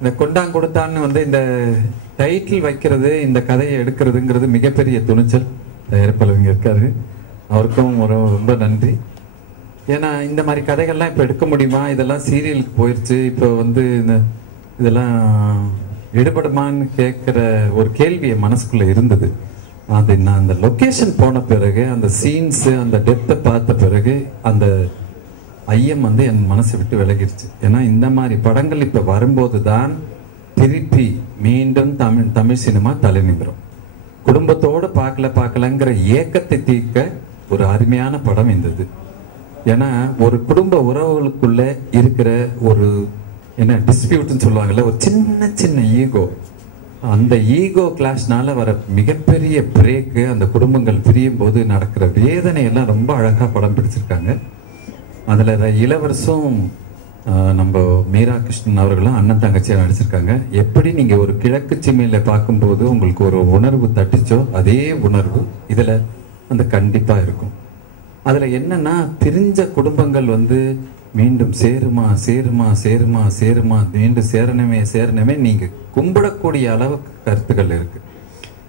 இந்த கொண்டாங்கொடுத்தான்னு வந்து இந்த டைட்டில் வைக்கிறது, இந்த கதையை எடுக்கிறதுங்கிறது மிகப்பெரிய துணிச்சல். தயாரிப்பாளர் இங்கே இருக்காரு, அவருக்கும் ரொம்ப நன்றி. ஏன்னா இந்த மாதிரி கதைகள்லாம் இப்போ எடுக்க முடியுமா? இதெல்லாம் சீரியலுக்கு போயிடுச்சு. இப்போ வந்து இதெல்லாம் எடுபடுமான்னு கேட்குற ஒரு கேள்வி என் மனசுக்குள்ளே இருந்தது. அது நான் அந்த லொக்கேஷன் போன பிறகு, அந்த சீன்ஸு, அந்த டெப்த்தை பார்த்த பிறகு அந்த ஐயம் வந்து என் மனசை விட்டு விலகிடுச்சு. ஏன்னா இந்த மாதிரி படங்கள் இப்போ வரும்போது தான் திருப்பி மீண்டும் தமிழ் சினிமா தலை நிமிரும். குடும்பத்தோடு பார்க்கலங்கிற ஏக்கத்தை தீர்க்க ஒரு அருமையான படம் இருந்தது. ஏன்னா ஒரு குடும்ப உறவுகளுக்குள்ள இருக்கிற ஒரு என்ன டிஸ்பியூட்னு சொல்லுவாங்கல்ல, ஒரு சின்ன ஈகோ, அந்த ஈகோ கிளாஷ்னால வர மிகப்பெரிய பிரேக்கு, அந்த குடும்பங்கள் பிரியும் போது நடக்கிற வேதனையெல்லாம் ரொம்ப அழகாக படம் பிடிச்சிருக்காங்க. அதில் இளவரசும் நம்ம மீரா கிருஷ்ணன் அவர்களும் அண்ணன் தங்கச்சியாக நடிச்சிருக்காங்க. எப்படி நீங்கள் ஒரு கிழக்கு சிமையில் பார்க்கும்போது உங்களுக்கு ஒரு உணர்வு தட்டிச்சோ அதே உணர்வு இதில் வந்து கண்டிப்பாக இருக்கும். அதில் என்னன்னா, பிரிஞ்ச குடும்பங்கள் வந்து மீண்டும் சேருமா மீண்டும் சேரணுமே நீங்கள் கும்பிடக்கூடிய அளவுக்கு கருத்துக்கள் இருக்குது.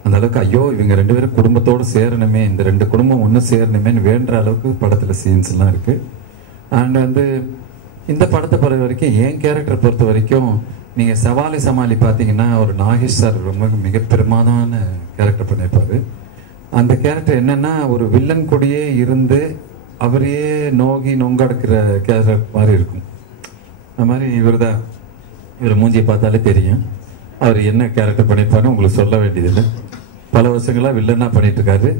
அந்த அளவுக்கு ஐயோ இவங்க 2 பேரும் குடும்பத்தோடு சேரணுமே, இந்த 2 குடும்பம் ஒன்று சேரணுமேன்னு வேண்டுற அளவுக்கு படத்தில் சீன்ஸ்லாம் இருக்குது. அண்ட் வந்து இந்த படத்தை பொறுத்த வரைக்கும், என் கேரக்டர் பொறுத்த வரைக்கும், நீங்கள் சவாலி பார்த்தீங்கன்னா ஒரு நாகேஷ் சார் ரொம்ப மிக பெருமானான கேரக்டர் பண்ணியிருப்பார். அந்த கேரக்டர் என்னன்னா, ஒரு வில்லன் கூடயே இருந்து அவரையே நொங்கடக்கிற கேரக்டர் மாதிரி இருக்கும். அது மாதிரி இவர் மூஞ்சியை பார்த்தாலே தெரியும் அவர் என்ன கேரக்டர் பண்ணியிருப்பாருன்னு உங்களுக்கு சொல்ல வேண்டியதில்லை. பல வருஷங்களாக வில்லனாக பண்ணிட்டு இருக்காரு.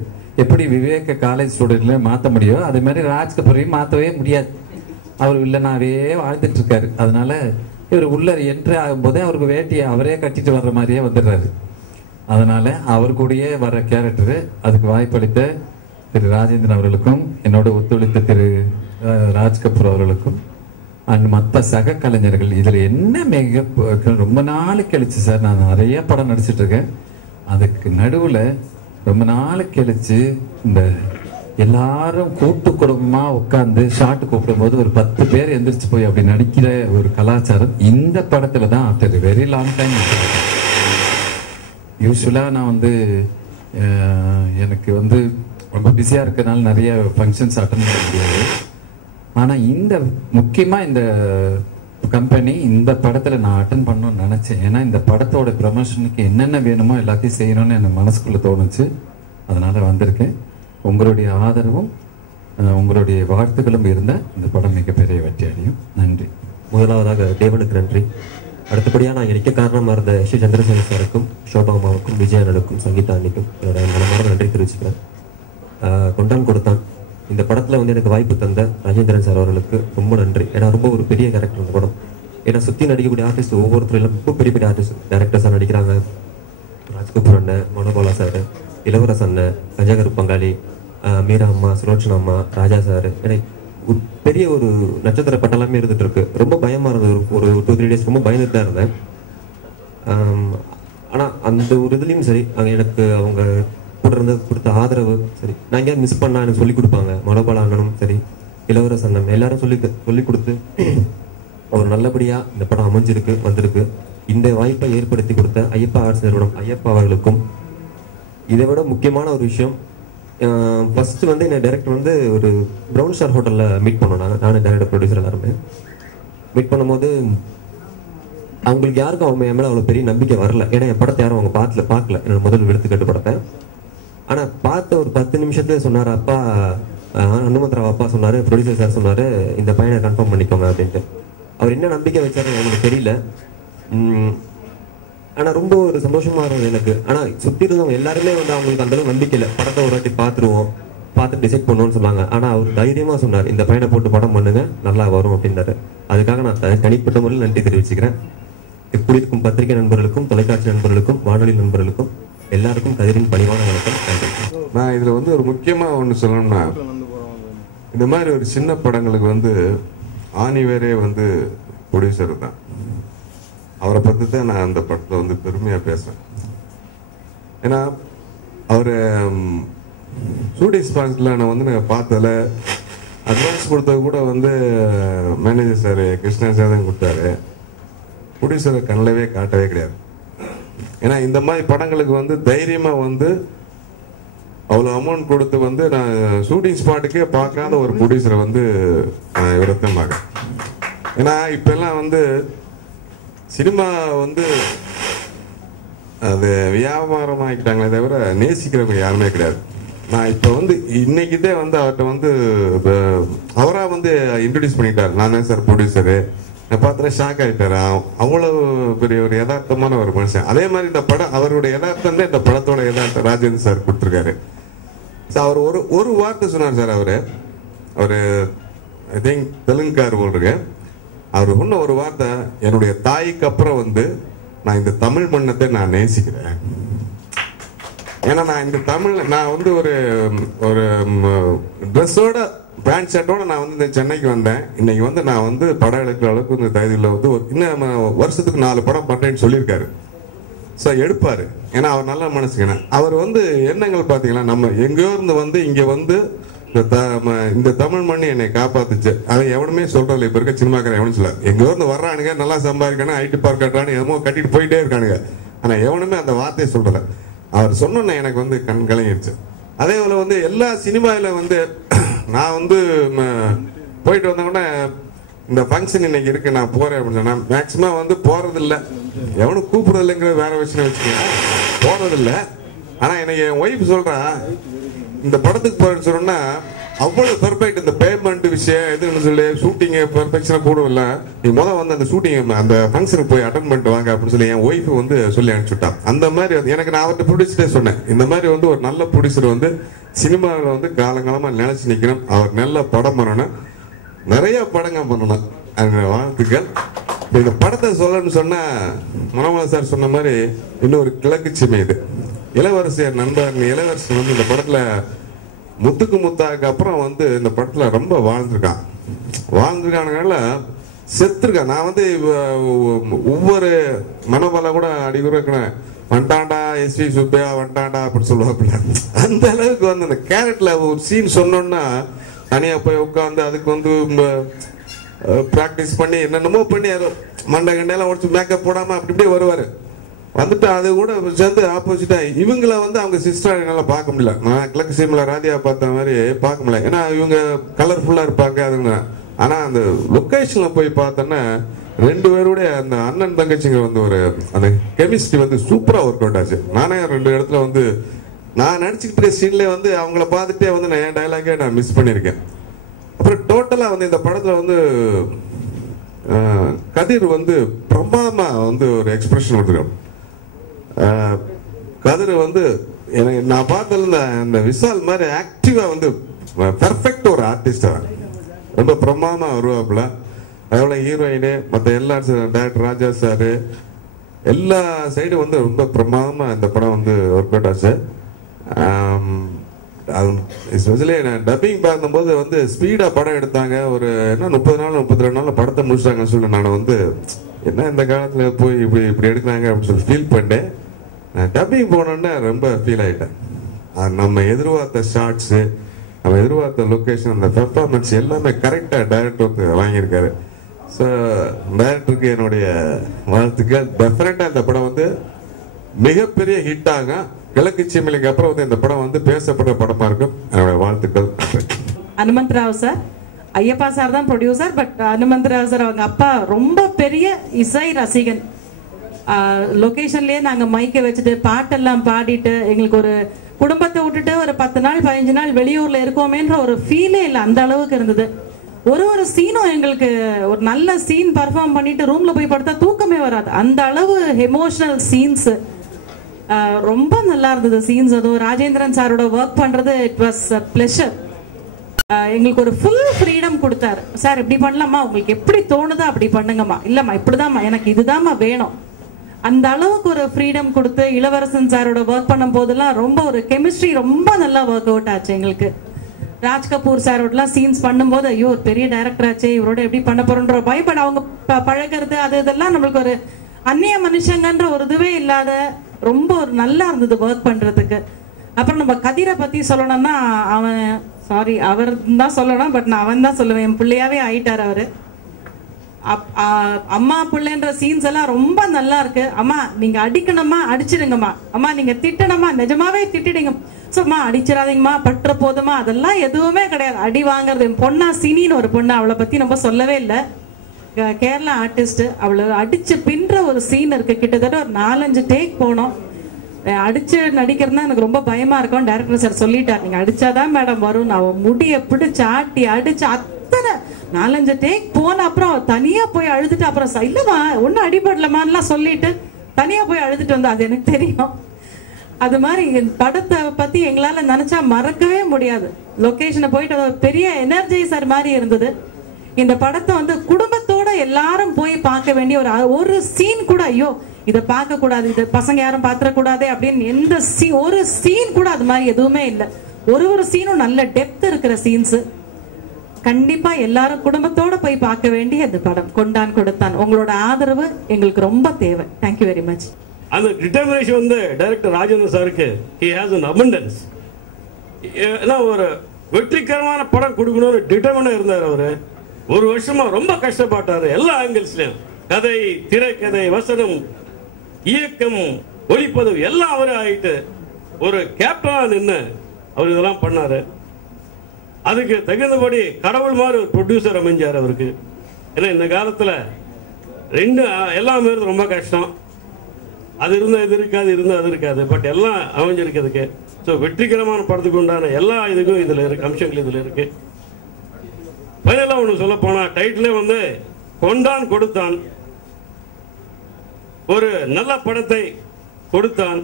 எப்படி விவேக காலேஜ் ஸ்டூடெண்ட்ல மாற்ற முடியும், அதே மாதிரி ராஜ் கபூரையும் மாற்றவே முடியாது. அவர் வில்லனாவே வாழ்ந்துட்டு இருக்காரு. அதனால இவர் உள்ள என்ட்ரி ஆகும்போதே அவருக்கு வேட்டியை அவரே கட்டிட்டு வர்ற மாதிரியே வந்துடுறாரு. அதனால அவர் கூடயே வர கேரக்டரு. அதுக்கு வாய்ப்பளித்த திரு ராஜேந்திரன் அவர்களுக்கும், என்னோட ஒத்துழைத்த திரு ராஜ் கபூர் அவர்களுக்கும், அண்ட் மற்ற சக கலைஞர்கள். இதில் என்ன மிக ரொம்ப நாள் கழிச்சு சார், நான் நிறைய படம் நடிச்சிட்டு இருக்கேன். அதுக்கு நடுவில் ரொம்ப நாள் கழிச்சு இந்த எல்லாரும் கூட்டு குடும்பமா உட்காந்து ஷார்ட் கூப்பிடும்போது ஒரு 10 பேர் எந்திரிச்சு போய் அப்படி நடிக்கிற ஒரு கலாச்சாரம் இந்த படத்துல தான் ஆஃப்டர் வெரி லாங் டைம். யூஸ்வலா நான் வந்து எனக்கு வந்து ரொம்ப பிஸியா இருக்கனால நிறைய ஃபங்க்ஷன்ஸ் அட்டன் பண்ண முடியாது. ஆனா இந்த முக்கியமா இந்த கம்பெனி இந்த படத்துல நான் அட்டன் பண்ணணும்னு நினைச்சேன். ஏன்னா இந்த படத்தோட ப்ரமோஷனுக்கு என்னென்ன வேணுமோ எல்லாத்தையும் செய்யணும்னு எனக்கு மனசுக்குள்ள தோணுச்சு. அதனால வந்திருக்கேன். உங்களுடைய ஆதரவும் உங்களுடைய வாழ்த்துக்களும் இருந்தால் இந்த படம் மிகப்பெரிய வெற்றி அடையும். நன்றி. முதலாவதாக தேவனுக்கு நன்றி. அடுத்தபடியாக நான் நிற்க காரணமாக இருந்த ஸ்ரீ சந்திரசேகர் சாருக்கும், ஷோபாமாவுக்கும், விஜயனுக்கும், சங்கீதா அன்னிக்கும் என்னோட மனமார்ந்த நன்றி தெரிவிச்சுக்கிறேன். கொண்டான் கொடுத்தான் இந்த படத்தில் வந்து எனக்கு வாய்ப்பு தந்த ராஜேந்திரன் சார் அவர்களுக்கு ரொம்ப நன்றி. ஏன்னா ரொம்ப ஒரு பெரிய கேரக்டர் இந்த படம். ஏன்னா சுற்றி நடிக்கக்கூடிய ஆர்டிஸ்ட் ஒவ்வொருத்தரும் ரொம்ப பெரிய ஆர்டிஸ்ட் டேரக்டர்ஸாக நடிக்கிறாங்க. ராஜ்கபூர் அண்ணன், மனோபாலா சார், இளவரச அண்ணன், கஜாகர் பங்காளி, மீரா அம்மா, சுலோச்சனா அம்மா, ராஜா சார், எனக்கு பெரிய ஒரு நட்சத்திர பட்டலாமே இருந்துட்டு இருக்கு. ரொம்ப பயமா இருந்தது. ஒரு 2-3 டேஸ் ரொம்ப பயந்துட்டு தான் இருந்தேன். ஆனால் அந்த ஒரு இதுலேயும் சரி, அங்கே எனக்கு அவங்க கூட இருந்து கொடுத்த ஆதரவு சரி, நான் எங்கேயாவது மிஸ் பண்ணா எனக்கு சொல்லிக் கொடுப்பாங்க. மனோபாலா அண்ணனும் சரி, இளவரச அண்ணன் எல்லாரும் சொல்லி கொடுத்து அவர் நல்லபடியாக இந்த படம் அமைஞ்சிருக்கு, வந்திருக்கு. இந்த வாய்ப்பை ஏற்படுத்தி கொடுத்த ஐயப்பா ஆர்ட்ஸ் நிறுவனம் ஐயப்பா அவர்களுக்கும், இதை விட முக்கியமான ஒரு விஷயம், ஃபர்ஸ்ட் வந்து என்ன டைரக்டர் வந்து ஒரு ப்ரௌன் ஸ்டார் ஹோட்டலில் மீட் பண்ணோம். நானும் டைரக்டர் ப்ரொடியூசர் எல்லாருமே மீட் பண்ணும்போது அவங்களுக்கு யாருக்கும் அவங்க என் மேலே அவ்வளோ பெரிய நம்பிக்கை வரல. ஏன்னா என் படத்தை யாரும் அவங்க பார்க்கல என்னோட முதல் எடுத்துக்கட்டு படத்தை. ஆனால் பார்த்த ஒரு 10 நிமிஷத்துல சொன்னார், அப்பா ஹனுமந்தராவ் அப்பா சொன்னார், ப்ரொடியூசர் சார் சொன்னார், இந்த பையனை கன்ஃபார்ம் பண்ணிக்கோங்க அப்படின்ட்டு. அவர் என்ன நம்பிக்கை வச்சாரு எனக்கு தெரியல. ஆனால் ரொம்ப ஒரு சந்தோஷமா இருந்தது எனக்கு. ஆனால் சுற்றி இருந்தவங்க எல்லாருமே வந்து அவங்களுக்கு அந்த அளவு நம்பிக்கை இல்லை. படத்தை ஒரு வாட்டி பார்த்து டிசைட் பண்ணுவோம்னு சொன்னாங்க. ஆனால் அவர் தைரியமாக சொன்னார், இந்த பையனை போட்டு படம் பண்ணுங்க, நல்லா வரும் அப்படின்றாரு. அதுக்காக நான் தனிப்பட்ட முறையில் நன்றி தெரிவிச்சுக்கிறேன். கூடியிருக்கும் பத்திரிகை நண்பர்களுக்கும், தொலைக்காட்சி நண்பர்களுக்கும், வானொலி நண்பர்களுக்கும் எல்லாருக்கும் கதிரின் பணிவான வணக்கம். நன்றி. நான் இதில் வந்து ஒரு முக்கியமாக ஒன்று சொல்லணும்னா, இந்த மாதிரி ஒரு சின்ன படங்களுக்கு வந்து ஆணிவேரே வந்து ப்ரொடியூசர் தான். அவரை பற்றி தான் நான் அந்த படத்தில் வந்து பெருமையாக பேசுகிறேன். ஏன்னா அவர் ஷூட்டிங் ஸ்பாட்ஸில் நான் வந்து நான் பார்த்ததில் அட்வான்ஸ் கொடுத்தது கூட வந்து மேனேஜர் சார் கிருஷ்ணா சார் தான் கொடுத்தாரு. ப்ரொடியூசரை கண்ணிலவே காட்டவே கிடையாது. ஏன்னா இந்த மாதிரி படங்களுக்கு வந்து தைரியமா வந்து அவ்வளோ அமௌண்ட் கொடுத்து வந்து நான் ஷூட்டிங் ஸ்பாட்டுக்கே பார்க்காத ஒரு ப்ரொடியூசரை வந்து இவரத்தான் பார்க்குறேன். ஏன்னா இப்பெல்லாம் வந்து சினிமா வந்து அது வியாபாரம் ஆகிட்டாங்களே தவிர நேசிக்கிறவங்க யாருமே கிடையாது. நான் இப்போ வந்து இன்னைக்கிட்டே வந்து அவர்கிட்ட வந்து அவராக வந்து இன்ட்ரடியூஸ் பண்ணிட்டார், நான் தான் சார் ப்ரொடியூசரு. நான் பார்த்தா ஷாக் ஆகிட்டார். அவ்வளவு பெரிய ஒரு யதார்த்தமான ஒரு மனுஷன். அதே மாதிரி இந்த படம் அவருடைய யதார்த்தம் தான் இந்த படத்தோட யதார்த்தம் ராஜேந்திர சார் கொடுத்துருக்காரு. ஸோ அவர் ஒரு வார்த்தை சொன்னார் சார். அவர் ஐ திங்க் தெலுங்குக்கார் போல் இருக்கு. அவர் சொன்ன ஒரு வார்த்தை, என்னுடைய தாய்க்கு அப்புறம் வந்து நான் இந்த தமிழ் மண்ணத்தை நான் நேசிக்கிறேன். ஏன்னா நான் இந்த நான் வந்து ஒரு ட்ரெஸ்ஸோட பேண்ட் ஷர்ட்டோட நான் வந்து இந்த சென்னைக்கு வந்தேன். இன்னைக்கு வந்து நான் வந்து படம் எடுக்கிற அளவுக்கு இந்த தைரியத்தில் வந்து இன்னும் வருஷத்துக்கு 4 படம் பண்ணுறேன்னு சொல்லியிருக்காரு. ஸோ எடுப்பார். ஏன்னா அவர் நல்ல மனசுங்க. அவர் வந்து எண்ணங்கள் பார்த்தீங்கன்னா நம்ம எங்கேயோ இருந்து வந்து இங்கே வந்து இந்த தமிழ் மண்ணு என்னை காப்பாத்துச்சு. அதை எவனுமே சொல்றதில்ல. இப்ப இருக்க சினிமாக்காரன் எவனும் சொல்ல, எங்கேயோ இருந்து வர்றானுங்க, நல்லா சம்பாதிக்கணும், ஐடி பார்க் கட்டுறானு எதுமோ கட்டிட்டு போயிட்டே இருக்கானுங்க. ஆனா எவனுமே அந்த வார்த்தையை சொல்றல. அவர் சொன்ன எனக்கு வந்து கண் கலங்கிடுச்சு. அதே போல வந்து எல்லா சினிமாவில வந்து நான் வந்து போயிட்டு வந்தோடனே இந்த ஃபங்க்ஷன் இன்னைக்கு இருக்கு நான் போறேன் அப்படின்னு சொன்னா மேக்சிமம் வந்து போறதில்லை. எவனும் கூப்பிடுறது இல்லைங்கிற வேற விஷயம் வச்சுக்கோங்க, போறதில்லை. ஆனா எனக்கு என் ஒய்ஃப் சொல்றா, இந்த படத்துக்கு போறேன்னு சொன்னா அவ்வளவு பெர்ஃபெக்ட், இந்த பேமெண்ட் விஷயம் எதுன்னு சொல்லி ஷூட்டிங் பெர்ஃபெக்ஷனா போடுவில்ல, நீ முதல் வந்து அந்த ஷூட்டிங் அந்த ஃபங்க்ஷனுக்கு போய் அட்டன் பண்ணிட்டு வாங்க அப்படின்னு சொல்லி என் ஒய்ஃப் வந்து சொல்லி அனுப்பிச்சுட்டான். அந்த மாதிரி வந்து எனக்கு நான் அவர்கிட்ட ப்ரொடியூசரே சொன்னேன், இந்த மாதிரி வந்து ஒரு நல்ல ப்ரொடியூசர் வந்து சினிமாவில் வந்து காலங்காலமா நினைச்சு நிற்கணும், அவர் நல்ல படம் பண்ணணும், நிறைய படங்க பண்ணணும். வாழ்த்துக்கள். இந்த படத்தை சொல்லணும்னு சொன்னா மனோமலை சார் சொன்ன மாதிரி இன்னொரு கிழக்கு சீமை இது. இளவரசியர் நண்பர் இளவரசன் வந்து இந்த படத்துல முத்துக்கு முத்தாக்கு அப்புறம் வந்து இந்த படத்துல ரொம்ப வாழ்ந்திருக்கானுனால செத்துருக்கான். நான் வந்து ஒவ்வொரு மனோபல கூட அடிக்கிறேன், வண்டாண்டா எஸ்வி சுப்பையா வண்டாண்டா அப்படின்னு சொல்லுவாப்புல. அந்த அளவுக்கு வந்து அந்த கேரட்ல ஒரு சீன் சொன்னோன்னா தனியா போய் உட்காந்து அதுக்கு வந்து பிராக்டிஸ் பண்ணி என்னென்னமோ பண்ணி மண்டை கண்டையெல்லாம் உடச்சு மேக்கப் போடாம அப்படி இப்படியே வருவாரு. வந்துட்டு அது கூட சேர்ந்து ஆப்போசிட்டா இவங்கள வந்து அவங்க சிஸ்டர் என்னால பார்க்க முடியல. நான் கிழக்கு சீமையில ராதியா பார்த்த மாதிரி பார்க்க முடியல. ஏன்னா இவங்க கலர்ஃபுல்லா இருப்பாங்க அதுங்க. ஆனா அந்த லொக்கேஷன்ல போய் பார்த்தோன்னா 2 பேருடைய அந்த அண்ணன் தங்கச்சிங்க வந்து ஒரு அந்த கெமிஸ்ட்ரி வந்து சூப்பரா ஒர்க் அவுட் ஆச்சு. நானே 2 இடத்துல வந்து நான் நடிச்சுக்கிட்டு இருக்க சீன்ல வந்து அவங்கள பார்த்துட்டே வந்து நான் என் டைலாகே நான் மிஸ் பண்ணியிருக்கேன். அப்புறம் டோட்டலா வந்து இந்த படத்துல வந்து கதிர் வந்து பிரமாதமா வந்து ஒரு எக்ஸ்பிரஷன் கொடுத்துருக்கேன். கதிர் வந்து எனக்கு நான் பார்த்ததுல இந்த விசால் மாதிரி ஆக்டிவா வந்து பெர்ஃபெக்ட் ஒரு ஆர்டிஸ்ட். ரொம்ப பிரமாதமா வருவாப்புல. அதோட ஹீரோயினு மற்ற எல்லா டைரக்டர் ராஜா சாரு எல்லா சைடும் வந்து ரொம்ப பிரமாதமா இந்த படம் வந்து ஒர்க் அவுட் ஆச்சு. எஸ்பெஷலி நான் டப்பிங் பார்க்கும்போது வந்து ஸ்பீடா படம் எடுத்தாங்க. ஒரு என்ன 30 நாள் 32 நாள் படத்தை முடிச்சிட்டாங்கன்னு சொல்லி நான் வந்து என்ன இந்த காலத்துல போய் இப்படி எடுக்கிறாங்க அப்படின்னு சொல்லி ஃபீல் பண்ணேன். நான் டப்பிங் போனோன்னே ரொம்ப ஃபீல் ஆயிட்டேன். நம்ம எதிர்பார்த்த ஷார்ட்ஸு, நம்ம எதிர்பார்த்த லொக்கேஷன், அந்த பெர்ஃபார்மன்ஸ் எல்லாமே கரெக்டாக டைரக்டர் வந்து வாங்கியிருக்காரு. ஸோ டைரக்டருக்கு என்னுடைய வாழ்த்துக்கள். டெஃபினட்டாக இந்த படம் வந்து மிகப்பெரிய ஹிட் ஆகும். கிழக்கு சீமைக்கு அப்புறம் வந்து இந்த படம் வந்து பேசப்படுற படமா இருக்கும். என்னுடைய வாழ்த்துக்கள். ஹனுமந்தராவ் சார், ஐயப்பா சார் தான் ப்ரொடியூசர், பட் ஹனுமந்தராவ் சார் அவங்க அப்பா ரொம்ப பெரிய இசை ரசிகன். லொகேஷன்லயே நாங்க மைக்கை வச்சுட்டு பாட்டெல்லாம் பாடிட்டு எங்களுக்கு ஒரு குடும்பத்தை விட்டுட்டு ஒரு 10 நாள் 15 நாள் வெளியூர்ல இருக்கோமேன்ற ஒரு ஃபீலே இல்லை, அந்த அளவுக்கு இருந்தது. ஒரு சீனும் எங்களுக்கு ஒரு நல்ல சீன் பர்ஃபார்ம் பண்ணிட்டு ரூம்ல போய் படுத்தா தூக்கமே வராது, அந்த அளவு எமோஷனல் சீன்ஸ். ரொம்ப நல்லா இருந்தது சீன்ஸ். அதுவும் ராஜேந்திரன் சாரோட ஒர்க் பண்றது இட் வாஸ் பிளஷர். எங்களுக்கு ஒரு ஃபுல் ஃப்ரீடம் கொடுத்தாரு. சார் இப்படி பண்ணலாமா, உங்களுக்கு எப்படி தோணுதோ அப்படி பண்ணுங்கம்மா, இல்லம்மா இப்படிதாம்மா, எனக்கு இதுதாம்மா வேணும், அந்த அளவுக்கு ஒரு ஃப்ரீடம் கொடுத்து இளவரசன் சாரோட ஒர்க் பண்ணும் போதெல்லாம் ரொம்ப ஒரு கெமிஸ்ட்ரி ரொம்ப நல்லா ஒர்க் அவுட் ஆச்சு எங்களுக்கு. ராஜ் கபூர் சாரோடலாம் சீன்ஸ் பண்ணும்போது ஐயோ ஒரு பெரிய டைரக்டர் ஆச்சு, இவரோட எப்படி பண்ண போறோன்ற பயம். பட் அவங்க பழகிறது அது இதெல்லாம் நம்மளுக்கு ஒரு அந்நிய மனுஷங்கன்ற ஒரு இதுவே இல்லாத ரொம்ப ஒரு நல்லா இருந்தது ஒர்க் பண்றதுக்கு. அப்புறம் நம்ம கதிரை பத்தி சொல்லணும்னா அவர் தான் சொல்லணும், பட் நான் அவன் தான் சொல்லுவேன். என் பிள்ளையாவே ஆயிட்டார் அவரு. அம்மா பிள்ளைன்ற சீன்ஸ் எல்லாம் ரொம்ப நல்லா இருக்கு. அம்மா நீங்க அடிக்கணுமா அடிச்சிடுங்கம்மா, அம்மா நீங்க திட்டணுமா நிஜமாவே திட்டிடுங்க, சும்மா அடிச்சிடாதீங்கம்மா பற்ற போதுமா, அதெல்லாம் எதுவுமே கிடையாது. அடி வாங்குறது பொண்ணா சினின்னு ஒரு பொண்ணு, அவளை பத்தி நம்ம சொல்லவே இல்லை. கேரளா ஆர்டிஸ்ட், அவளை அடிச்சு பின்ற ஒரு சீன் இருக்கு. கிட்டத்தட்ட ஒரு 4-5 டேக் போனோம். அடிச்சு நடிக்கிறதுனா எனக்கு ரொம்ப பயமா இருக்கும். டைரக்டர் சார் சொல்லிட்டார், நீங்க அடிச்சாதான் மேடம் வரும். நான் முடிய பிடிச்சு ஆட்டி அடிச்சு அத்தனை 4-5 டேக் போன அப்புறம் தனியா போய் அழுதுட்டு அப்புறம் இல்லமா ஒன்னும் அடிபடலமான்லாம் சொல்லிட்டு தனியா போய் அழுதுட்டு வந்தா. அது எனக்கு தெரியும். அது மாதிரி படத்தை பத்தி எங்களால நினைச்சா மறக்கவே முடியாது. லொகேஷனை போயிட்டு பெரிய எனர்ஜைசர் மாதிரி இருந்தது. இந்த படத்தை வந்து குடும்பத்தோட எல்லாரும் போய் பார்க்க வேண்டிய ஒரு சீன் கூட ஐயோ இதை பார்க்க கூடாது, இதை பசங்க யாரும் பாத்திரக்கூடாது அப்படின்னு எந்த ஒரு சீன் கூட அது மாதிரி எதுவுமே இல்லை. ஒரு சீனும் நல்ல டெப்த் இருக்கிற சீன்ஸ். கண்டிப்பா எல்லாரும் குடும்பத்தோட போய் பார்க்க வேண்டிய இந்த படம் கொண்டான் கொடுத்தான். உங்களோட ஆதரவு எங்களுக்கு ரொம்ப தேவை. Thank you very much. அந்த டிட்டர்மினேஷன் வந்து டைரக்டர் ராஜேந்திர சாருக்கு he has an abundance. ஒரு வெற்றிகரமான படம் கொடுக்கணும்னு டிட்டர்மினா இருந்தார். அவரு ஒரு வருஷமா ரொம்ப கஷ்டப்பட்டாரு. எல்லா ஆங்கிள்ஸ்லயும் கதை, திரைக்கதை, வசனம், இயக்கம், ஒளிப்பதிவு எல்லாம் அவரே ஆயிட்டு ஒரு கேப்டனா நின்று அவர் இதெல்லாம் பண்ணாரு. அதுக்கு தகுந்தபடி கடவுள் மாதிரி ஒரு ப்ரொடியூசர் அமைஞ்சார் அவருக்கு. ஏன்னா இந்த காலத்துல எல்லாமே ரொம்ப கஷ்டம். அது இருந்தா இது இருக்காது, இருந்தா அது இருக்காது. பட் எல்லாம் அமைஞ்சிருக்கிறதுக்கு ஸோ வெற்றிகரமான படத்துக்கு உண்டான எல்லா இதுக்கும் இதுல இருக்கு, அம்சங்கள் இதுல இருக்கு. ஃபைனலா ஒன்று சொல்ல போனா டைட்டிலே வந்து கொண்டான் கொடுத்தான், ஒரு நல்ல படத்தை கொடுத்தான்,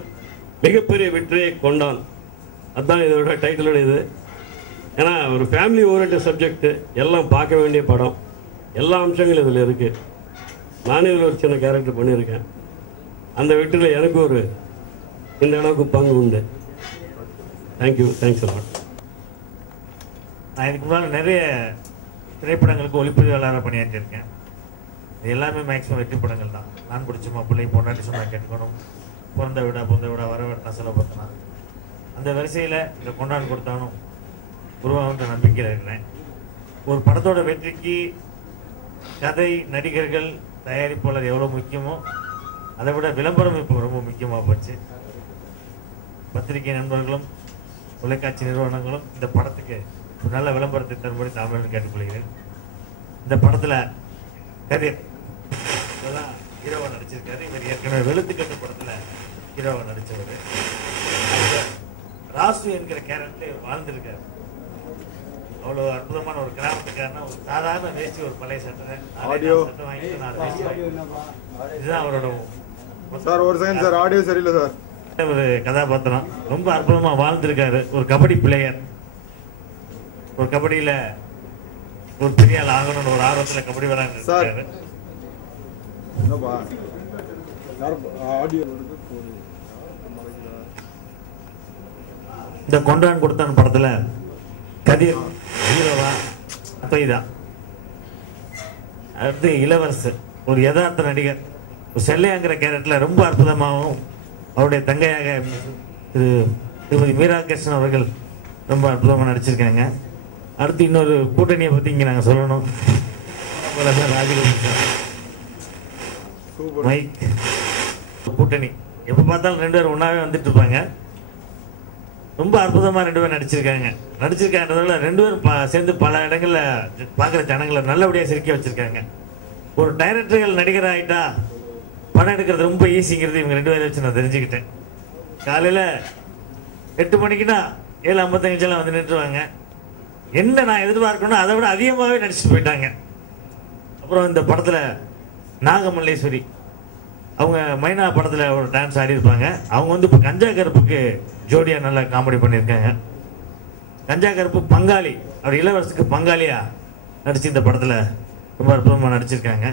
மிகப்பெரிய வெற்றியை கொண்டான். அதுதான் இதோட டைட்டிலோட இது. ஏன்னா ஒரு ஃபேமிலி ஓரியன்ட் சப்ஜெக்ட், எல்லாம் பார்க்க வேண்டிய படம், எல்லா அம்சங்களும் இதில் இருக்கு. நானே இதில் ஒரு சின்ன கேரக்டர் பண்ணியிருக்கேன். அந்த வெற்றியில் எனக்கு ஒரு இந்த அளவுக்கு பங்கு உண்டு. Thank you, thanks a lot. நான் இதுக்கு முன்னால் நிறைய திரைப்படங்களுக்கு ஒளிப்பதிவாளராக பணியாற்றியிருக்கேன். இது எல்லாமே மேக்ஸிமம் வெற்றி படங்கள் தான். நான் பிடிச்ச மாப்பிள்ளை, பொண்டாட்டி சொன்னா கேட்கணும், பிறந்த விடா வரவேற்னா செலவுனா, அந்த வரிசையில் இந்த கொண்டான் கொடுத்தாலும் உருவாகுன்ற நம்பிக்கையில் இருக்கிறேன். ஒரு படத்தோட வெற்றிக்கு கதை, நடிகர்கள், தயாரிப்பாளர் எவ்வளோ முக்கியமோ அதை விட விளம்பரம் இப்போ ரொம்ப முக்கியமாக போச்சு. பத்திரிகை நண்பர்களும் தொலைக்காட்சி நிறுவனங்களும் இந்த படத்துக்கு ஒரு நல்ல விளம்பரத்தை தரும்படி தமிழ் கேட்டுக்கொள்கிறேன். இந்த படத்தில் கதிர் இதெல்லாம் ஹீரோவாக நடிச்சிருக்காரு. இவர் ஏற்கனவே வெளுத்துக்கட்டு படத்தில் ஹீரோவாக நடித்தவர். ராசு என்கிற கேரக்டர் வாழ்ந்திருக்காரு. அவ்வளோ அற்புதமான ஒரு கிராமத்துக்காரனா, ஒரு சாதாரண வேஷ்டி, ஒரு பழைய சட்டை வாங்கிட்டு 4 வேஷ்டி இதுதான் அவரோட ஒரு கதாபாத்திரம். ரொம்ப அற்புதமா வாழ்ந்திருக்காரு. ஒரு கபடி பிளேயர், ஒரு கபடியில ஒரு பெரிய ஆள் ஆகணும்னு ஒரு ஆர்வத்துல கபடி விளையாண்டு. இந்த கொண்டான் கொடுத்தான் படத்துல கதிர் ஹீரோவா அப்பைதான். அடுத்து இளவரசர், ஒரு யதார்த்த நடிகர், ஒரு செல்லையாங்கிற கேரக்டர்ல ரொம்ப அற்புதமாகவும், அவருடைய தங்கையாக திருமதி மீரா கிருஷ்ணன் அவர்கள் ரொம்ப அற்புதமாக நடிச்சிருக்காங்க. அடுத்து இன்னொரு கூட்டணியை பத்தி இங்க நாங்க சொல்லணும். மைக் கூட்டணி எப்ப பார்த்தாலும் 2 பேரும் ஒன்னாவே வந்துட்டு இருப்பாங்க. ரொம்ப அற்புதமா 2 பேரும் நடிச்சிருக்காங்க. 2 பேரும் சேர்ந்து பல இடங்கள்ல பாக்குற ஜனங்களை நல்லபடியா சிரிக்க வச்சிருக்காங்க. ஒரு டைரக்டர்கள் நடிகர் ஆயிட்டா படம் எடுக்கிறது ரொம்ப ஈஸிங்கிறது இவங்க 2 பேரை வச்சு நான் தெரிஞ்சுக்கிட்டேன். காலையில 8 மணிக்குன்னா 7:55 வந்து நின்றுவாங்க. என்ன நான் எதிர்பார்க்கணும் அதை விட அதிகமாகவே நடிச்சுட்டு போயிட்டாங்க. அப்புறம் இந்த படத்துல நாகமல்லேஸ்வரி அவங்க மைனா படத்துல ஒரு டான்ஸ் ஆடி இருப்பாங்க. அவங்க வந்து இப்போ கஞ்சா கருப்புக்கு ஜோடியா நல்லா காமெடி பண்ணியிருக்காங்க. கஞ்சா கருப்பு பங்காளி, அவர் இளவரசுக்கு பங்காளியா நடிச்சு இந்த படத்துல ரொம்ப அற்புதமா நடிச்சிருக்காங்க.